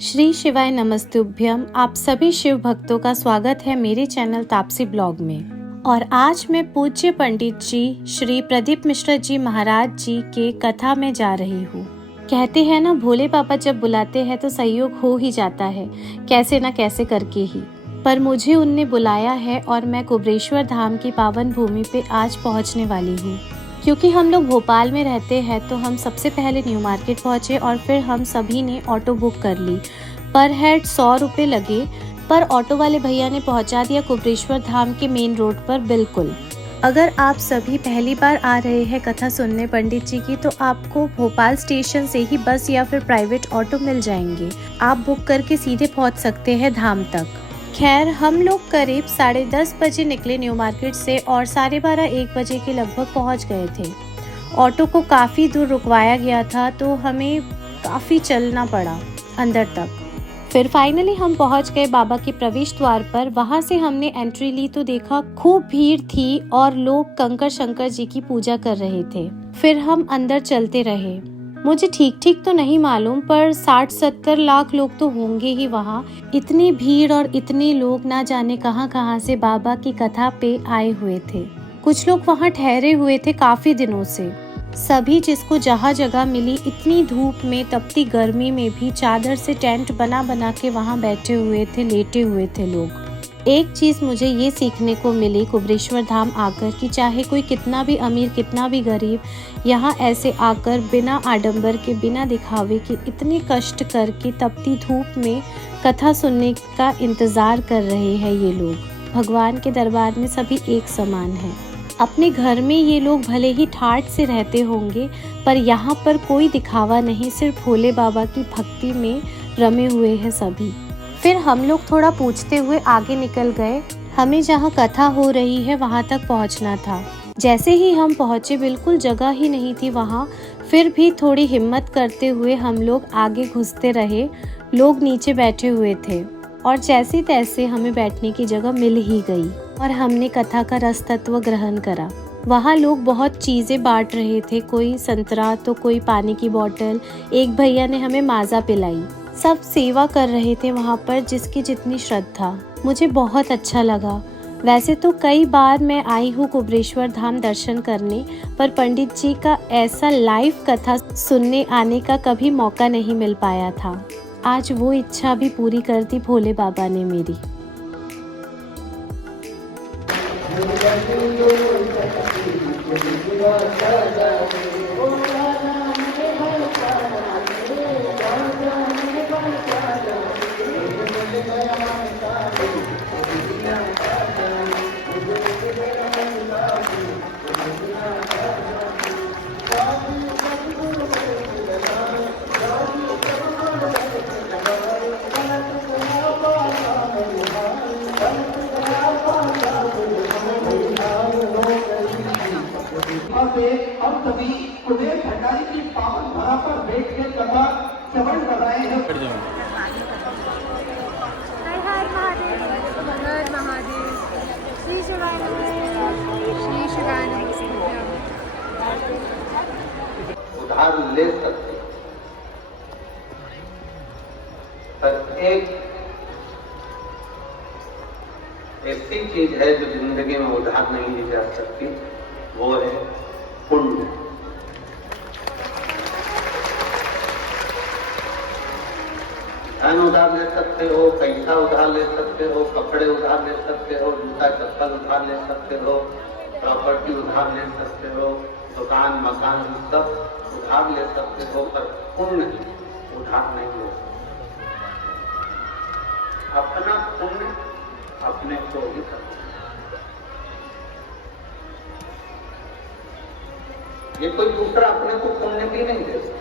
श्री शिवाय नमस्तुभ्यम। आप सभी शिव भक्तों का स्वागत है मेरे चैनल तापसी ब्लॉग में। और आज मैं पूज्य पंडित जी श्री प्रदीप मिश्रा जी महाराज जी के कथा में जा रही हूँ। कहते हैं ना, भोले बाबा जब बुलाते हैं तो सहयोग हो ही जाता है, कैसे न कैसे करके ही। पर मुझे उनने बुलाया है और मैं कुबरेश्वर धाम की पावन भूमि पे आज पहुँचने वाली हूँ। क्योंकि हम लोग भोपाल में रहते हैं तो हम सबसे पहले न्यू मार्केट पहुँचे और फिर हम सभी ने ऑटो बुक कर ली। पर हेड 100 रुपये लगे, पर ऑटो वाले भैया ने पहुँचा दिया कुबरेश्वर धाम के मेन रोड पर बिल्कुल। अगर आप सभी पहली बार आ रहे हैं कथा सुनने पंडित जी की, तो आपको भोपाल स्टेशन से ही बस या फिर प्राइवेट ऑटो मिल जाएंगे। आप बुक करके सीधे पहुँच सकते हैं धाम तक। खैर, हम लोग करीब 10:30 बजे निकले न्यू मार्केट से और 12:30-1 बजे के लगभग पहुंच गए थे। ऑटो को काफ़ी दूर रुकवाया गया था तो हमें काफ़ी चलना पड़ा अंदर तक। फिर फाइनली हम पहुंच गए बाबा के प्रवेश द्वार पर। वहां से हमने एंट्री ली तो देखा खूब भीड़ थी और लोग कंकर शंकर जी की पूजा कर रहे थे। फिर हम अंदर चलते रहे। मुझे ठीक तो नहीं मालूम, पर 60-70 लाख लोग तो होंगे ही वहाँ। इतनी भीड़ और इतने लोग ना जाने कहाँ से बाबा की कथा पे आए हुए थे। कुछ लोग वहाँ ठहरे हुए थे काफी दिनों से। सभी जिसको जहाँ जगह मिली, इतनी धूप में तपती गर्मी में भी चादर से टेंट बना के वहाँ बैठे हुए थे, लेटे हुए थे लोग। एक चीज़ मुझे ये सीखने को मिली कुबरेश्वर धाम आकर कि चाहे कोई कितना भी अमीर कितना भी गरीब, यहाँ ऐसे आकर बिना आडंबर के बिना दिखावे के इतने कष्ट करके तपती धूप में कथा सुनने का इंतज़ार कर रहे हैं ये लोग। भगवान के दरबार में सभी एक समान हैं। अपने घर में ये लोग भले ही ठाठ से रहते होंगे, पर यहाँ पर कोई दिखावा नहीं, सिर्फ भोले बाबा की भक्ति में रमे हुए हैं सभी। फिर हम लोग थोड़ा पूछते हुए आगे निकल गए। हमें जहाँ कथा हो रही है वहाँ तक पहुँचना था। जैसे ही हम पहुँचे बिल्कुल जगह ही नहीं थी वहाँ। फिर भी थोड़ी हिम्मत करते हुए हम लोग आगे घुसते रहे। लोग नीचे बैठे हुए थे और जैसे तैसे हमें बैठने की जगह मिल ही गई और हमने कथा का रस तत्व ग्रहण करा। वहाँ लोग बहुत चीज़ें बांट रहे थे, कोई संतरा तो कोई पानी की बोतल। एक भैया ने हमें माजा पिलाई। सब सेवा कर रहे थे वहाँ पर, जिसकी जितनी श्रद्धा। मुझे बहुत अच्छा लगा। वैसे तो कई बार मैं आई हूँ कुबरेश्वर धाम दर्शन करने, पर पंडित जी का ऐसा लाइव कथा सुनने आने का कभी मौका नहीं मिल पाया था। आज वो इच्छा भी पूरी कर दी भोले बाबा ने मेरी। हम सभी कुबेर भंडारी की पावन धरा पर बैठ के कथा श्रवण कर रहे हैं। हर महादेव, श्री शिवाय उधार ले सकते, पर एक ऐसी चीज है जो जिंदगी में उधार नहीं ली जा सकती, वो है पुण्य। धन उधार ले सकते हो, पैसा उधार ले सकते हो, कपड़े उधार ले सकते हो, जूता चप्पल उधार ले सकते हो, प्रॉपर्टी उधार ले सकते हो, दुकान मकान सब उधार ले सकते हो, पर पुण्य उधार नहीं ले सकते। अपना पुण्य अपने को ही करना। ये कोई दूसरा अपने को पुण्य भी नहीं दे सकता।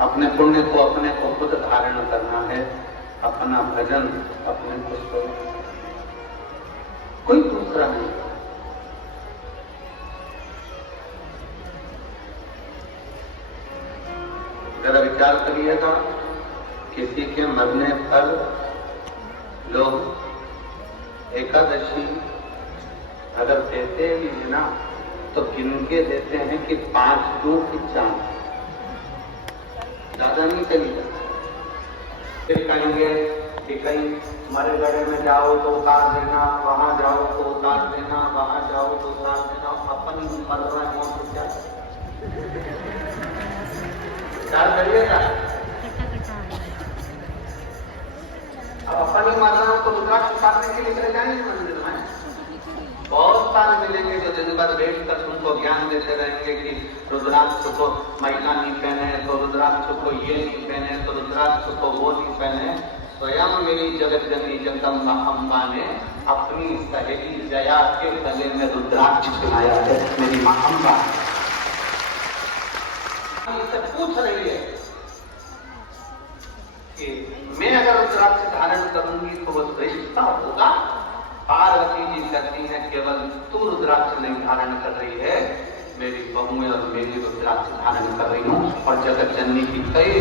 अपने पुण्य को अपने को खुद धारण करना है। अपना भजन अपने को कोई दूसरा नहीं। जरा विचार करिएगा, किसी के मरने पर लोग एकादशी अगर देते भी ना, तो गिन के देते हैं कि 5 2 की चांद। ज्यादा नहीं चली। फिर कहेंगे कि कहीं मरे गड़े में जाओ तो उतार देना, वहां जाओ तो उतार देना, वहां जाओ तो उतार देना। अपन ही मर रहा है मौत क्या करिएगा? अब अपन ही मर रहा हूं तो रुद्राक्ष उतारने के लिए चले जाएंगे मंदिर में। बहुत सारे मिलेंगे जो दिन भर बैठ कर तुमको ज्ञान देते रहेंगे कि रुद्राक्ष को महिला नहीं पहने, तो रुद्राक्ष को ये नहीं पहने, तो रुद्राक्ष को वो नहीं पहने। स्वयं मेरी जगत जननी जगदम्बा अम्बा ने अपनी सहेली जया के गले में रुद्राक्ष पहनाया है। मेरी मां अम्बा इससे पूछ रही है कि मैं अगर रुद्राक्ष धारण करूंगी तो वो श्रेष्ठता होगा। पार्वती जी कहती हैं केवल तू रुद्राक्ष नहीं धारण कर रही है, मेरी बहुएं और मेरी रुद्राक्ष धारण कर रही हूँ। और जगत जननी की कई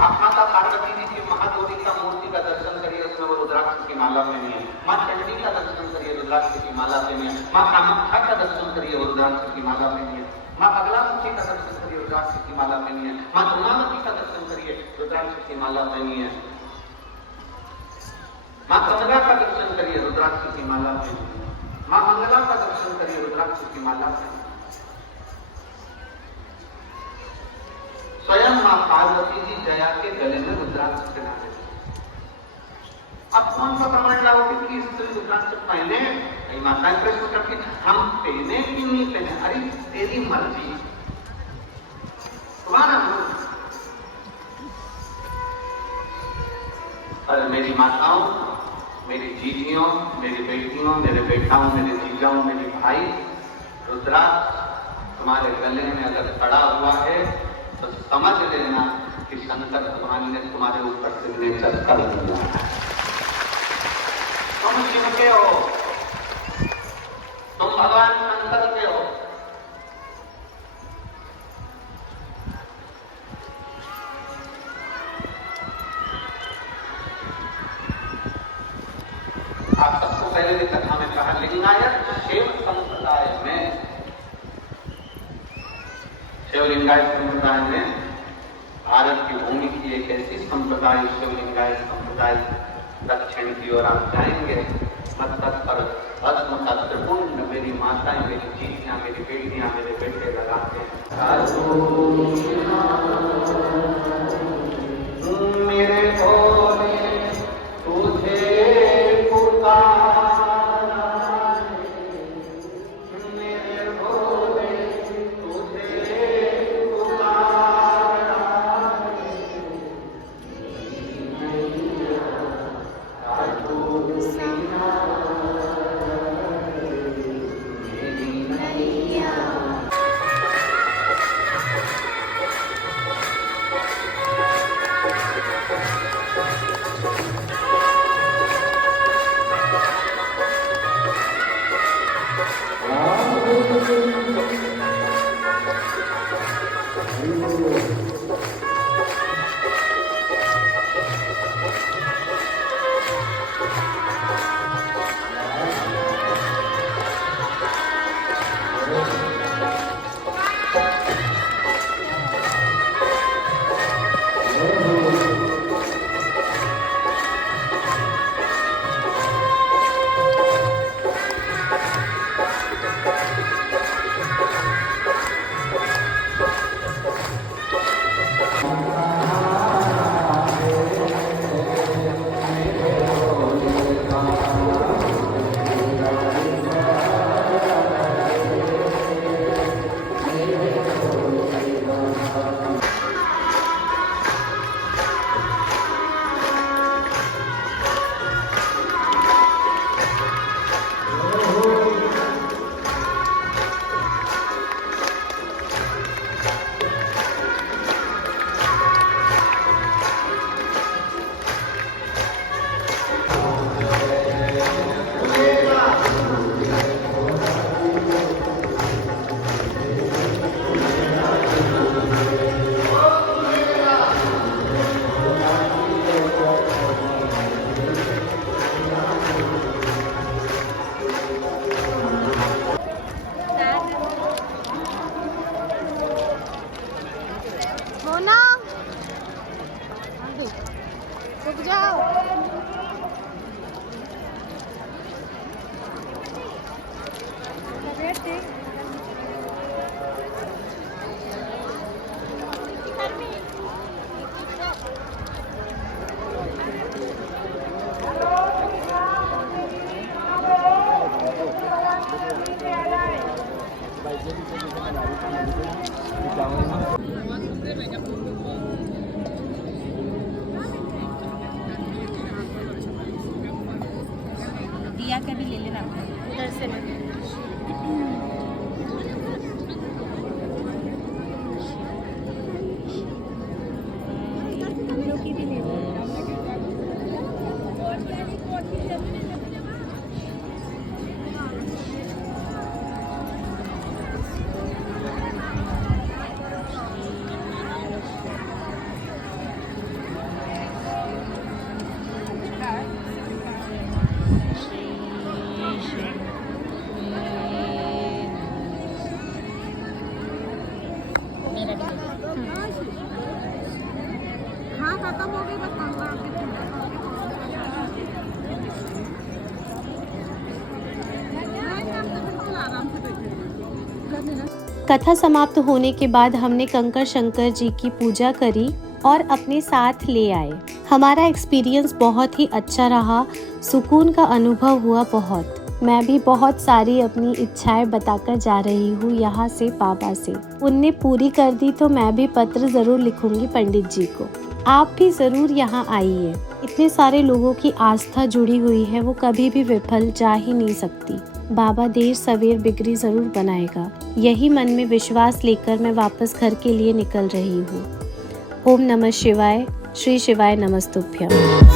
आप माता पार्वती जी की महागौरी का मूर्ति का दर्शन करिए, उसमें वो रुद्राक्ष की माला पहनी है। माँ चंडी का दर्शन करिए, रुद्राक्ष की माला पहनी है। माँ कामाख्या का दर्शन करिए, वो रुद्राक्ष की माला पहनी है। माँ बगलामुखी का दर्शन करिए, रुद्राक्ष की माला पहनी है। माँ दुर्गावती का दर्शन करिए, रुद्राक्ष की माला पहनी है। माँ कमला का दर्शन करिए, रुद्राक्ष की माला पहनी है। माँ मंगला का दर्शन करिए, रुद्राक्ष की माला पहनी है। स्वयं मां पार्वती जी जया के गले में रुद्राक्ष पहना देते। अब कौन सा प्रमाण लाओगे कि स्त्री रुद्राक्ष पहने? कई माताएं प्रश्न करती हम पहने क्यों नहीं पहने? अरे तेरी मर्जी, तुम्हारा मन। अरे मेरी माताओं, मेरी जीजियों, मेरी बेटियों, मेरे बेटाओं, मेरे जीजाओं, मेरे भाई, रुद्राक्ष तुम्हारे गले में अगर पड़ा हुआ है तो समझ लेना कि शंकर भगवान ने तुम्हारे ऊपर सिग्नेचर कर दिया है। तुम शिव के हो, तुम भगवान शंकर के हो। आप सबको पहले भी कथा में कहा, लिंगायत शिव संप्रदाय में, शिवलिंगायत संप्रदाय में भारत की भूमि की एक ऐसी संप्रदाय शिवलिंगायत संप्रदाय, दक्षिण की ओर आप जाएंगे, मस्तक पर भस्म का त्रिपुंड मेरी माताएं, मेरी जीतियां, मेरी बेटियां, मेरे बेटे लगाते हैं। मेरे भोले तुझे पुकारा, मेरे भोले तुझे पुकारा, रुक जाओ। दिया का भी ले लेना इधर से ले। हम लोग की भी ले लो। हाँ खत्म हो गई बस 15 कथा समाप्त होने के बाद हमने कंकर शंकर जी की पूजा करी और अपने साथ ले आए। हमारा एक्सपीरियंस बहुत ही अच्छा रहा, सुकून का अनुभव हुआ बहुत। मैं भी बहुत सारी अपनी इच्छाएं बताकर जा रही हूँ यहाँ से बाबा से। उनने पूरी कर दी तो मैं भी पत्र जरूर लिखूंगी पंडित जी को। आप भी जरूर यहाँ आइए। इतने सारे लोगों की आस्था जुड़ी हुई है, वो कभी भी विफल जा ही नहीं सकती। बाबा देर सवेर बिगड़ी जरूर बनाएगा। यही मन में विश्वास लेकर मैं वापस घर के लिए निकल रही हूँ। ओम नमः शिवाय। श्री शिवाय नमस्तुभ्यम।